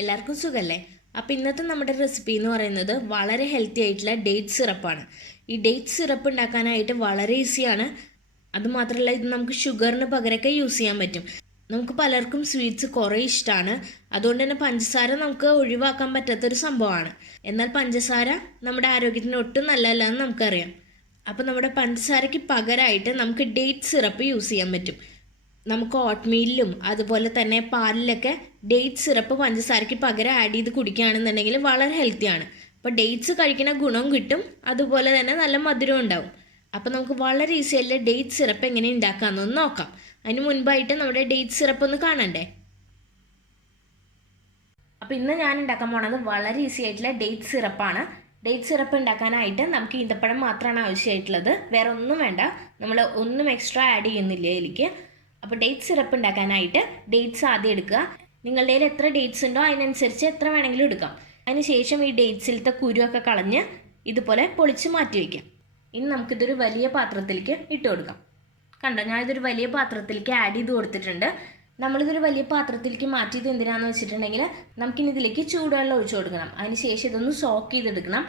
എല്ലാവർക്കും സുഖല്ലേ? അപ്പോൾ ഇന്നത്തെ നമ്മുടെ റെസിപ്പി എന്ന് പറയുന്നത് വളരെ ഹെൽത്തി ആയിട്ടുള്ള ഡേറ്റ് സിറപ്പാണ്. ഈ ഡേറ്റ് സിറപ്പ് ഉണ്ടാക്കാനായിട്ട് വളരെ ഈസിയാണ്. അതുമാത്രമല്ല, ഇത് നമുക്ക് ഷുഗറിന് പകരമൊക്കെ യൂസ് ചെയ്യാൻ പറ്റും. നമുക്ക് പലർക്കും സ്വീറ്റ്സ് കുറേ ഇഷ്ടമാണ്. അതുകൊണ്ട് തന്നെ പഞ്ചസാര നമുക്ക് ഒഴിവാക്കാൻ പറ്റാത്തൊരു സംഭവമാണ്. എന്നാൽ പഞ്ചസാര നമ്മുടെ ആരോഗ്യത്തിന് ഒട്ടും നല്ലതല്ല എന്ന് നമുക്കറിയാം. അപ്പോൾ നമ്മുടെ പഞ്ചസാരയ്ക്ക് പകരമായിട്ട് നമുക്ക് ഡേറ്റ് സിറപ്പ് യൂസ് ചെയ്യാൻ പറ്റും. നമുക്ക് ഓട്ട്മീലിലും അതുപോലെ തന്നെ പാലിലൊക്കെ ഡേറ്റ് സിറപ്പ് പഞ്ചസാരയ്ക്ക് പകരം ആഡ് ചെയ്ത് കുടിക്കുകയാണെന്നുണ്ടെങ്കിൽ വളരെ ഹെൽത്തിയാണ്. അപ്പോൾ ഡേറ്റ്സ് കഴിക്കുന്ന ഗുണവും കിട്ടും, അതുപോലെ തന്നെ നല്ല മധുരവും ഉണ്ടാവും. അപ്പോൾ നമുക്ക് വളരെ ഈസി ആയിട്ടുള്ള ഡേറ്റ് സിറപ്പ് എങ്ങനെ ഉണ്ടാക്കാമെന്നൊന്ന് നോക്കാം. അതിന് മുൻപായിട്ട് നമ്മുടെ ഡേറ്റ് സിറപ്പ് ഒന്ന് കാണണ്ടേ? അപ്പോൾ ഇന്ന് ഞാൻ ഉണ്ടാക്കാൻ പോണത് വളരെ ഈസി ആയിട്ടുള്ള ഡേറ്റ് സിറപ്പാണ്. ഡേറ്റ് സിറപ്പ് ഉണ്ടാക്കാനായിട്ട് നമുക്ക് ഈന്തപ്പഴം മാത്രമാണ് ആവശ്യമായിട്ടുള്ളത്, വേറെ ഒന്നും വേണ്ട. നമ്മൾ ഒന്നും എക്സ്ട്രാ ആഡ് ചെയ്യുന്നില്ല ഇതിലേക്ക്. അപ്പോൾ ഡേറ്റ് സിറപ്പ് ഉണ്ടാക്കാനായിട്ട് ഡേറ്റ്സ് ആദ്യം എടുക്കുക. നിങ്ങളുടെ കയ്യിൽ എത്ര ഡേറ്റ്സ് ഉണ്ടോ അതിനനുസരിച്ച് എത്ര വേണമെങ്കിലും എടുക്കാം. അതിന് ശേഷം ഈ ഡേറ്റ്സിലത്തെ കുരുവൊക്കെ കളഞ്ഞ് ഇതുപോലെ പൊളിച്ച് മാറ്റി വയ്ക്കാം. ഇനി നമുക്കിതൊരു വലിയ പാത്രത്തിലേക്ക് ഇട്ട് കൊടുക്കാം. കണ്ടോ, ഞാനിതൊരു വലിയ പാത്രത്തിലേക്ക് ആഡ് ചെയ്ത് കൊടുത്തിട്ടുണ്ട്. നമ്മളിതൊരു വലിയ പാത്രത്തിലേക്ക് മാറ്റിയത് എന്തിനാണെന്ന് വെച്ചിട്ടുണ്ടെങ്കിൽ നമുക്കിനി ഇതിലേക്ക് ചൂടുവെള്ളം ഒഴിച്ചു കൊടുക്കണം. അതിന് ശേഷം ഇതൊന്ന് സോക്ക് ചെയ്തെടുക്കണം.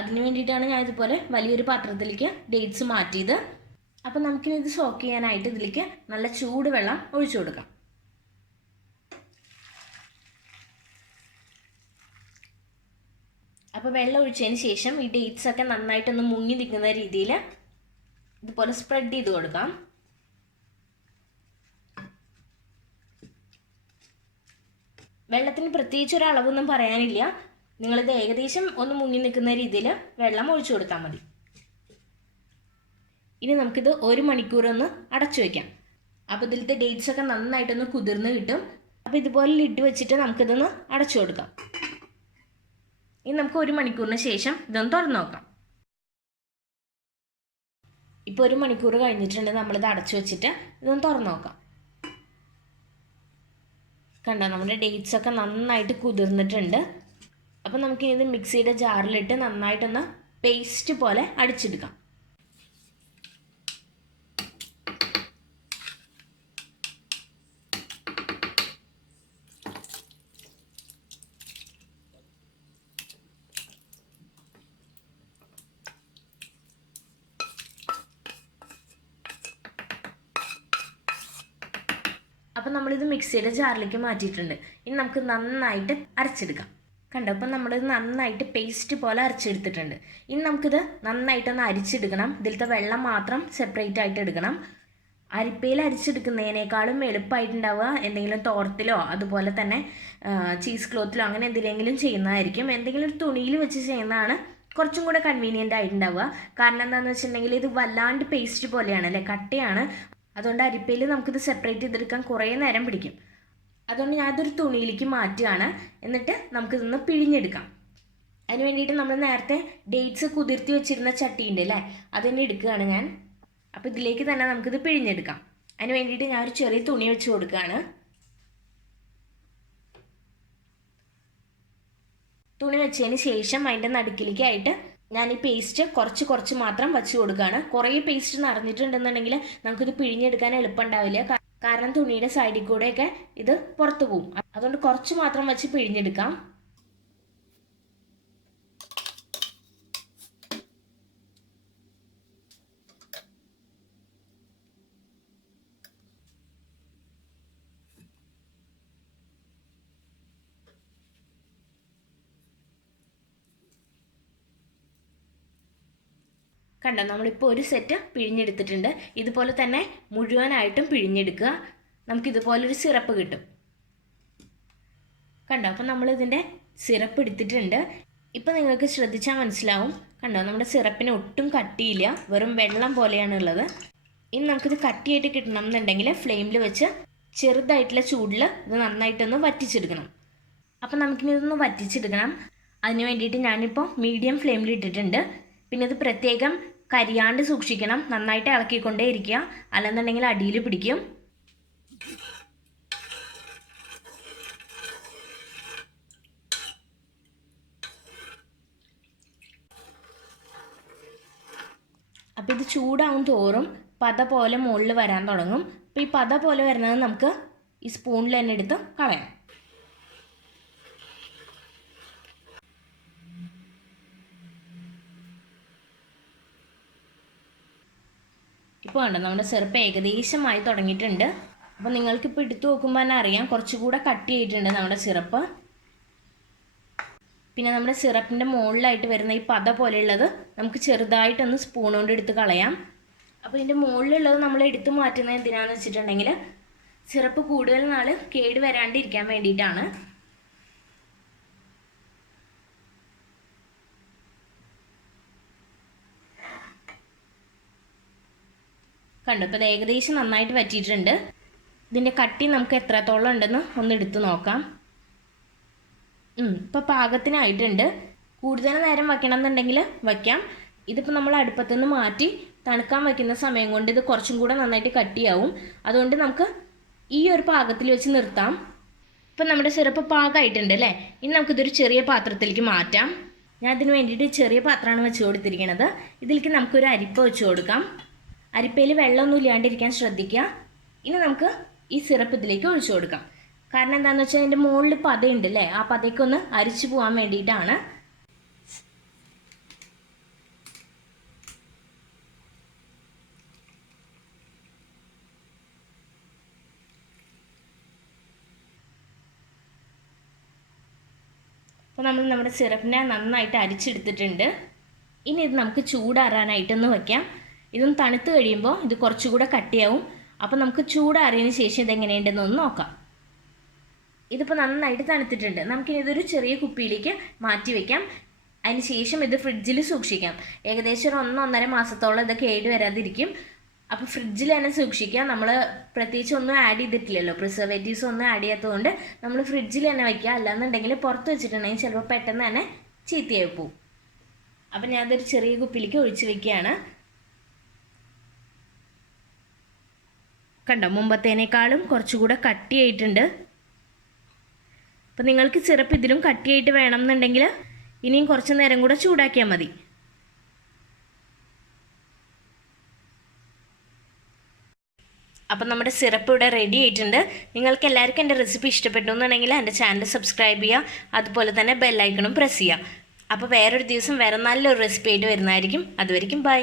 അതിന് വേണ്ടിയിട്ടാണ് ഞാൻ ഇതുപോലെ വലിയൊരു പാത്രത്തിലേക്ക് ഡേറ്റ്സ് മാറ്റിയത്. അപ്പോൾ നമുക്കിനി ഇത് സോക്ക് ചെയ്യാനായിട്ട് ഇതിലേക്ക് നല്ല ചൂടുവെള്ളം ഒഴിച്ചു കൊടുക്കാം. അപ്പോൾ വെള്ളം ഒഴിച്ചതിന് ശേഷം ഈ ഡേറ്റ്സ് ഒക്കെ നന്നായിട്ടൊന്ന് മുങ്ങി നിൽക്കുന്ന രീതിയിൽ ഇതുപോലെ സ്പ്രെഡ് ചെയ്ത് കൊടുക്കാം. വെള്ളത്തിന് പ്രത്യേകിച്ച് ഒരു അളവൊന്നും പറയാനില്ല. നിങ്ങളിത് ഏകദേശം ഒന്ന് മുങ്ങി നിൽക്കുന്ന രീതിയിൽ വെള്ളം ഒഴിച്ചു കൊടുത്താൽ മതി. ഇനി നമുക്കിത് 1 മണിക്കൂറൊന്ന് അടച്ചു വയ്ക്കാം. അപ്പോൾ ഇതിലത്തെ ഡേറ്റ്സ് ഒക്കെ നന്നായിട്ടൊന്ന് കുതിർന്ന് കിട്ടും. അപ്പോൾ ഇതുപോലെ ലിഡ് വെച്ചിട്ട് നമുക്കിതൊന്ന് അടച്ചു കൊടുക്കാം. ഇനി നമുക്ക് 1 മണിക്കൂറിന് ശേഷം ഇതൊന്ന് തുറന്നു നോക്കാം. ഇപ്പോൾ 1 മണിക്കൂർ കഴിഞ്ഞിട്ടുണ്ട്. നമ്മളിത് അടച്ചു വെച്ചിട്ട് ഇതൊന്ന് തുറന്നു നോക്കാം. കണ്ടോ, നമ്മുടെ ഡേറ്റ്സ് ഒക്കെ നന്നായിട്ട് കുതിർന്നിട്ടുണ്ട്. അപ്പോൾ നമുക്കിനി ഇത് മിക്സിയുടെ ജാറിലിട്ട് നന്നായിട്ടൊന്ന് പേസ്റ്റ് പോലെ അടിച്ചെടുക്കാം. അപ്പോൾ നമ്മളിത് മിക്സിയുടെ ജാറിലേക്ക് മാറ്റിയിട്ടുണ്ട്. ഇനി നമുക്ക് നന്നായിട്ട് അരച്ചെടുക്കാം. കണ്ടോ, അപ്പം നമ്മളിത് നന്നായിട്ട് പേസ്റ്റ് പോലെ അരച്ചെടുത്തിട്ടുണ്ട്. ഇനി നമുക്കിത് നന്നായിട്ടൊന്ന് അരിച്ചെടുക്കണം. ഇതിലത്തെ വെള്ളം മാത്രം സെപ്പറേറ്റ് ആയിട്ട് എടുക്കണം. അരിപ്പയിൽ അരിച്ചെടുക്കുന്നതിനേക്കാളും എളുപ്പമായിട്ടുണ്ടാവുക എന്തെങ്കിലും തോർത്തിലോ അതുപോലെ തന്നെ ചീസ് ക്ലോത്തിലോ അങ്ങനെ എന്തെങ്കിലും ചെയ്യുന്നതായിരിക്കും. എന്തെങ്കിലും ഒരു തുണിയിൽ വെച്ച് ചെയ്യുന്നതാണ് കുറച്ചും കൂടെ കൺവീനിയൻ്റ് ആയിട്ടുണ്ടാവുക. കാരണം എന്താണെന്ന് വെച്ചിട്ടുണ്ടെങ്കിൽ ഇത് വല്ലാണ്ട് പേസ്റ്റ് പോലെയാണ് അല്ലേ, കട്ടയാണ്. അതുകൊണ്ട് അരിപ്പയിൽ നമുക്കിത് സെപ്പറേറ്റ് ചെയ്തെടുക്കാൻ കുറേ നേരം പിടിക്കും. അതുകൊണ്ട് ഞാനതൊരു തുണിയിലേക്ക് മാറ്റുകയാണ്. എന്നിട്ട് നമുക്കിതൊന്ന് പിഴിഞ്ഞെടുക്കാം. അതിന് വേണ്ടിയിട്ട് നമ്മൾ നേരത്തെ ഡേറ്റ്സ് കുതിർത്തി വെച്ചിരുന്ന ചട്ടിയുണ്ട് അല്ലേ, അതിനെ എടുക്കുകയാണ് ഞാൻ. അപ്പോൾ ഇതിലേക്ക് തന്നെ നമുക്കിത് പിഴിഞ്ഞെടുക്കാം. അതിന് വേണ്ടിയിട്ട് ഞാനൊരു ചെറിയ തുണി വെച്ച് കൊടുക്കുകയാണ്. തുണി വെച്ചതിന് ശേഷം അതിൻ്റെ നടുക്കിലേക്കായിട്ട് ഞാൻ ഈ പേസ്റ്റ് കുറച്ച് മാത്രം വെച്ച് കൊടുക്കുകയാണ്. കുറേ പേസ്റ്റ് നിറഞ്ഞിട്ടുണ്ടെന്നുണ്ടെങ്കിൽ നമുക്കിത് പിഴിഞ്ഞെടുക്കാൻ എളുപ്പം ഉണ്ടാവില്ല. കാരണം തുണിയുടെ സൈഡിൽ കൂടെയൊക്കെ ഇത് പുറത്തു പോകും. അതുകൊണ്ട് കുറച്ച് മാത്രം വെച്ച് പിഴിഞ്ഞെടുക്കാം. കണ്ടോ, നമ്മളിപ്പോൾ ഒരു സെറ്റ് പിഴിഞ്ഞെടുത്തിട്ടുണ്ട്. ഇതുപോലെ തന്നെ മുഴുവനായിട്ടും പിഴിഞ്ഞെടുക്കുക. നമുക്കിതുപോലൊരു സിറപ്പ് കിട്ടും. കണ്ടോ, അപ്പോൾ നമ്മളിതിൻ്റെ സിറപ്പ് എടുത്തിട്ടുണ്ട്. ഇപ്പോൾ നിങ്ങൾക്ക് ശ്രദ്ധിച്ചാൽ മനസ്സിലാവും. കണ്ടോ, നമ്മുടെ സിറപ്പിന് ഒട്ടും കട്ടിയില്ല, വെറും വെള്ളം പോലെയാണുള്ളത്. ഇനി നമുക്കിത് കട്ടിയായിട്ട് കിട്ടണം എന്നുണ്ടെങ്കിൽ ഫ്ലെയിമിൽ വെച്ച് ചെറുതായിട്ടുള്ള ചൂടിൽ ഇത് നന്നായിട്ടൊന്ന് വറ്റിച്ചെടുക്കണം. അപ്പോൾ നമുക്കിനി ഇതൊന്ന് വറ്റിച്ചെടുക്കണം. അതിന് വേണ്ടിയിട്ട് ഞാനിപ്പോൾ മീഡിയം ഫ്ലെയിമിൽ ഇട്ടിട്ടുണ്ട്. പിന്നെ ഇത് പ്രത്യേകം കരിയാണ്ട് സൂക്ഷിക്കണം. നന്നായിട്ട് ഇളക്കിക്കൊണ്ടേ ഇരിക്കുക, അല്ലെന്നുണ്ടെങ്കിൽ അടിയിൽ പിടിക്കും. അപ്പോൾ ഇത് ചൂടാവും തോറും പത പോലെ മുകളിൽ വരാൻ തുടങ്ങും. അപ്പോൾ ഈ പത പോലെ വരുന്നത് നമുക്ക് ഈ സ്പൂണിൽ തന്നെ എടുത്ത് കളയാം. ഇപ്പോൾ കണ്ടോ നമ്മുടെ സിറപ്പ് ഏകദേശമായി തുടങ്ങിയിട്ടുണ്ട്. അപ്പോൾ നിങ്ങൾക്കിപ്പോൾ എടുത്തു നോക്കുമ്പോൾ തന്നെ അറിയാം കുറച്ചുകൂടെ കട്ടിയായിട്ടുണ്ട് നമ്മുടെ സിറപ്പ്. പിന്നെ നമ്മുടെ സിറപ്പിൻ്റെ മുകളിലായിട്ട് വരുന്ന ഈ പത പോലെയുള്ളത് നമുക്ക് ചെറുതായിട്ടൊന്ന് സ്പൂൺ കൊണ്ട് എടുത്ത് കളയാം. അപ്പോൾ ഇതിൻ്റെ മുകളിലുള്ളത് നമ്മൾ എടുത്ത് മാറ്റുന്നത് എന്തിനാണെന്ന് വെച്ചിട്ടുണ്ടെങ്കിൽ സിറപ്പ് കൂടുതൽ നാൾ കേട് വരാണ്ടിരിക്കാൻ വേണ്ടിയിട്ടാണ്. കണ്ടു, ഇപ്പോൾ ഇത് ഏകദേശം നന്നായിട്ട് വറ്റിയിട്ടുണ്ട്. ഇതിൻ്റെ കട്ടി നമുക്ക് എത്രത്തോളം ഉണ്ടെന്ന് ഒന്ന് എടുത്ത് നോക്കാം. ഇപ്പോൾ പാകത്തിനായിട്ടുണ്ട്. കൂടുതൽ നേരം വയ്ക്കണം എന്നുണ്ടെങ്കിൽ വയ്ക്കാം. ഇതിപ്പോൾ നമ്മൾ അടുപ്പത്തുനിന്ന് മാറ്റി തണുക്കാൻ വയ്ക്കുന്ന സമയം കൊണ്ട് ഇത് കുറച്ചും കൂടെ നന്നായിട്ട് കട്ടിയാവും. അതുകൊണ്ട് നമുക്ക് ഈ ഒരു പാകത്തിൽ വെച്ച് നിർത്താം. ഇപ്പം നമ്മുടെ സിറപ്പ് പാകമായിട്ടുണ്ട് അല്ലേ. ഇനി നമുക്കിതൊരു ചെറിയ പാത്രത്തിലേക്ക് മാറ്റാം. ഞാൻ അതിന് വേണ്ടിയിട്ട് ചെറിയ പാത്രമാണ് വെച്ച് കൊടുത്തിരിക്കുന്നത്. ഇതിലേക്ക് നമുക്കൊരു അരിപ്പ വെച്ച് കൊടുക്കാം. അരിപ്പയിൽ വെള്ളമൊന്നും ഇല്ലാണ്ടിരിക്കാൻ ശ്രദ്ധിക്കുക. ഇനി നമുക്ക് ഈ സിറപ്പ് ഇതിലേക്ക് ഒഴിച്ചു കൊടുക്കാം. കാരണം എന്താണെന്ന് വെച്ചാൽ അതിൻ്റെ മുകളിൽ പതയുണ്ട് അല്ലേ, ആ പതയ്ക്കൊന്ന് അരിച്ചു പോകാൻ വേണ്ടിയിട്ടാണ്. അപ്പോൾ നമ്മൾ നമ്മുടെ സിറപ്പിനെ നന്നായിട്ട് അരിച്ചെടുത്തിട്ടുണ്ട്. ഇനി ഇത് നമുക്ക് ചൂടാറാനായിട്ടൊന്ന് വയ്ക്കാം. ഇതൊന്ന് തണുത്ത് കഴിയുമ്പോൾ ഇത് കുറച്ചുകൂടെ കട്ടിയാവും. അപ്പോൾ നമുക്ക് ചൂടാറിയതിന് ശേഷം ഇതെങ്ങനെയുണ്ടെന്ന് ഒന്ന് നോക്കാം. ഇതിപ്പോൾ നന്നായിട്ട് തണുത്തിട്ടുണ്ട്. നമുക്കിനി ഇതൊരു ചെറിയ കുപ്പിയിലേക്ക് മാറ്റി വയ്ക്കാം. അതിന് ശേഷം ഇത് ഫ്രിഡ്ജിൽ സൂക്ഷിക്കാം. ഏകദേശം 1-1.5 മാസത്തോളം ഇത് കേട് വരാതിരിക്കും. അപ്പോൾ ഫ്രിഡ്ജിൽ തന്നെ സൂക്ഷിക്കാം. നമ്മൾ പ്രത്യേകിച്ച് ഒന്നും ആഡ് ചെയ്തിട്ടില്ലല്ലോ, പ്രിസർവേറ്റീവ്സ് ഒന്നും ആഡ് ചെയ്യാത്തതുകൊണ്ട് നമ്മൾ ഫ്രിഡ്ജിൽ തന്നെ വയ്ക്കുക. അല്ലാന്നുണ്ടെങ്കിൽ പുറത്ത് വെച്ചിട്ടുണ്ടെങ്കിൽ ചിലപ്പോൾ പെട്ടെന്ന് തന്നെ ചീത്തയായി പോവും. അപ്പം ഞാനതൊരു ചെറിയ കുപ്പിയിലേക്ക് ഒഴിച്ച് വയ്ക്കുകയാണ്. കണ്ടോ, മുമ്പത്തേനേക്കാളും കുറച്ചുകൂടെ കട്ടിയായിട്ടുണ്ട്. അപ്പോൾ നിങ്ങൾക്ക് സിറപ്പ് ഇതിലും കട്ടിയായിട്ട് വേണം എന്നുണ്ടെങ്കിൽ ഇനിയും കുറച്ച് നേരം കൂടെ ചൂടാക്കിയാൽ മതി. അപ്പം നമ്മുടെ സിറപ്പ് ഇവിടെ റെഡി ആയിട്ടുണ്ട്. നിങ്ങൾക്ക് എല്ലാവർക്കും എൻ്റെ റെസിപ്പി ഇഷ്ടപ്പെട്ടു എന്നുണ്ടെങ്കിൽ എൻ്റെ ചാനൽ സബ്സ്ക്രൈബ് ചെയ്യുക. അതുപോലെ തന്നെ ബെല്ലൈക്കണും പ്രസ് ചെയ്യുക. അപ്പോൾ വേറൊരു ദിവസം വേറെ നല്ലൊരു റെസിപ്പി ആയിട്ട് വരുന്നതായിരിക്കും. അതുവരെയും ബൈ.